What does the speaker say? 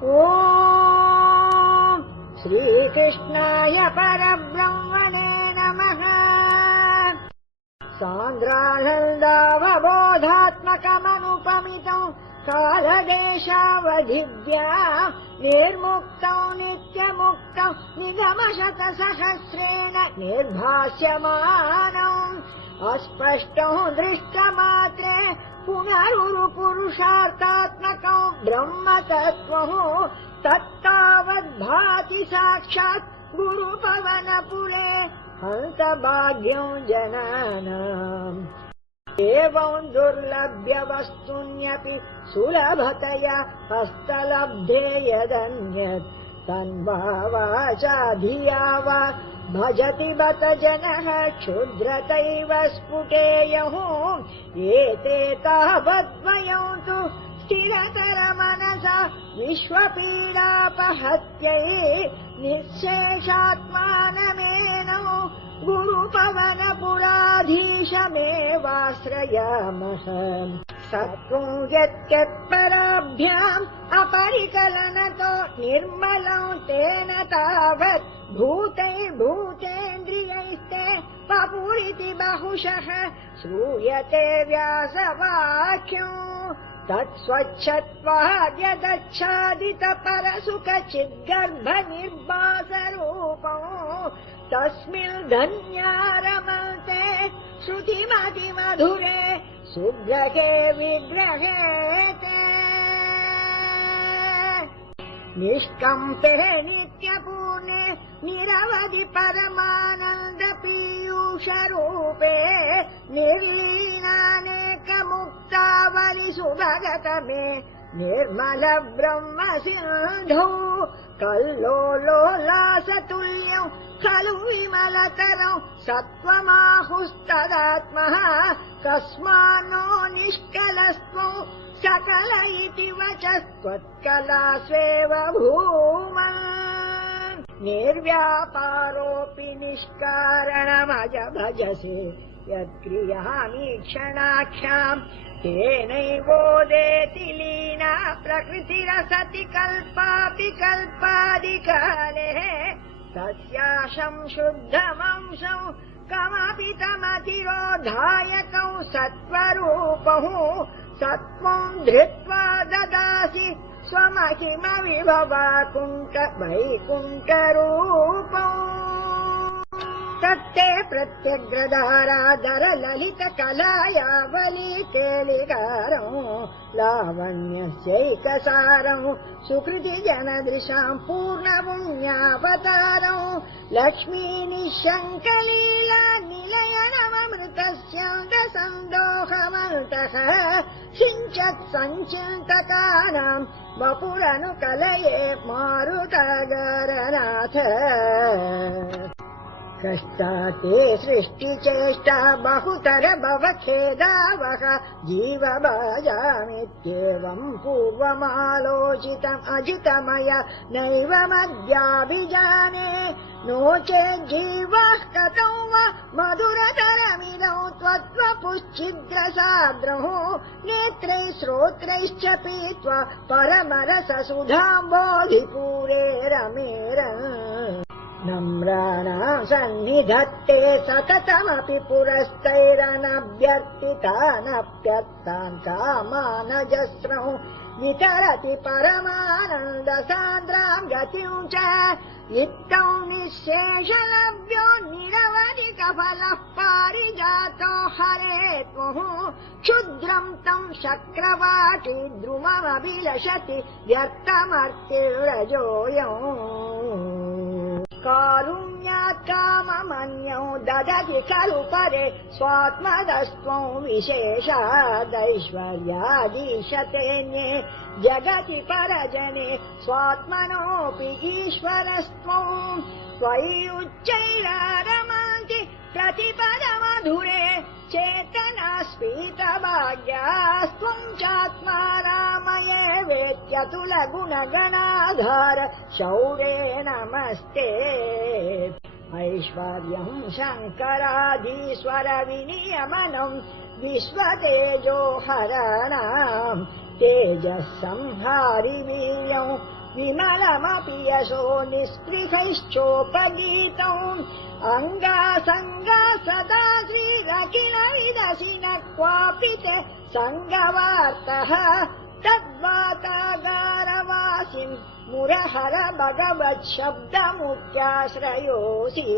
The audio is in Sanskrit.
ॐ श्रीकृष्णाय परब्रह्मणे नमः। सान्द्रानन्दावबोधात्मकमनुपमितम् कालदेशावधिव्याम् निर्मुक्तम् नित्यमुक्तम् निगमशतसहस्रेण निर्भास्यमानम् अस्पष्टम् दृष्टमात्रे पुनरुरुपुरुषार्थात्मकम् ब्रह्मतत्त्वम् तत्तावद्भाति साक्षात् गुरुपवनपुरे हन्तभाग्यम् जनानाम्। एवम् दुर्लभ्य वस्तुन्यपि सुलभतया हस्तलब्धे यदन्यत् तन्वा वाचा धिया वा भजति बत जनः क्षुद्रतैव स्फुटेयुः। एते तावद्वयम् तु स्थिरतरमनसा विश्वपीडापहत्यै निःशेषात्मानमेनौ गुरुपवनपुराधीशमेवाश्रयामः। सत्त्वम् यत्पराभ्याम् अपरिकलनतो निर्मलम् तेन तावत् भूतैर्भूतेन्द्रियैस्ते वपुरिति बहुशः श्रूयते व्यासवाक्यम्। तत्स्वच्छत्वाद्यदच्छादित परसुखचिद्गर्भनिर्वासरूपम् तस्मिन् धन्यारमन्ते श्रुतिमतिमधुरे सुग्रहे विग्रहे ते। निष्कम्पे नित्यपूर्णे निरवधि परमानन्दपीयूषरूपे निर्लीनानेकमुक्तावलिसुभगतमे निर्मल ब्रह्म सिन्धौ कल्लोलोलासतुल्यम् खलु विमलतरम् सत्त्वमाहुस्तदात्मः कस्मान्नो निष्कलस्त्वम् सकल इति वचस्त्वत्कला स्वेव भूमा। निर्व्यापारोऽपि निष्कारणमज भजसे यत्क्रियामि क्षणाख्याम् तेनैवोदेति लीना प्रकृतिरसति कल्पापि कल्पादिकाले तस्याशम् शुद्धमंशम् कमपि तमतिरोधायकम् सत्त्वरूपम् सत्त्वम् धृत्वा ददासि स्वमहिमविभवाकुण्ठ वैकुण्ठरूपम्। तत्ते प्रत्यग्रधाराधर ललित कलायावली केलिकारम् लावण्यस्यैकसारम् सुकृति जनदृशाम् पूर्णपुण्यावतारम् लक्ष्मी निःशङ्कलीला निलयनममृतस्यान्त सन्दोहमन्तः सिञ्चत् सञ्चिन्तकानाम् वपुरनुकलये मारुतगरनाथ। कष्टाते सृष्टिचेष्टा बहुतर भवखेदावः जीवभाजामित्येवम् पूर्वमालोचितम् अजितमया नैव मद्याभिजाने नो चेज्जीवः कथं वा मधुरतरमिदौ त्वत्वपुश्चिद्रसाद्रौ नेत्रैः श्रोत्रैश्च पीत्वा परमरससुधाम्बोधिपूरे रमेर। नम्राणाम् सन्निधत्ते सततमपि पुरस्तैरनभ्यर्थितानप्यर्थान् कामानजस्रौ वितरति परमानन्दसान्द्राम् गतिम् च इत्थौ निःशेषलभ्यो निरवधिकफलः पारिजातो हरे त्वम् क्षुद्रम् तम् शक्रवाटी द्रुममभिलषति व्यर्थमर्तिरजोऽयम्। कारुण्यात् काममन्यौ ददति खलु परे स्वात्मदस्त्वम् विशेषादैश्वर्यादीशतेऽन्ये जगति परजने स्वात्मनोऽपि ईश्वरस्त्वम्। त्वयि उच्चैरारमन्ति प्रतिपदमधुरे चेतनास्फीतभाग्यास्त्वम् चात्मा रामये वेत्यतुलगुणगणाधार शौरे नमस्ते। ऐश्वर्यम् शङ्कराधीश्वर विनियमनम् विश्वतेजोहरणम् तेजः संहारि वीर्यम् विमलमपि यशो निःस्पृहैश्चोपगीतम् अङ्गासङ्गा सदा श्रीरखिल विदसि न क्वापि च सङ्गवार्तः तद्वातागारवासिम् मुरहर भगवत् शब्दमुख्याश्रयोऽसि।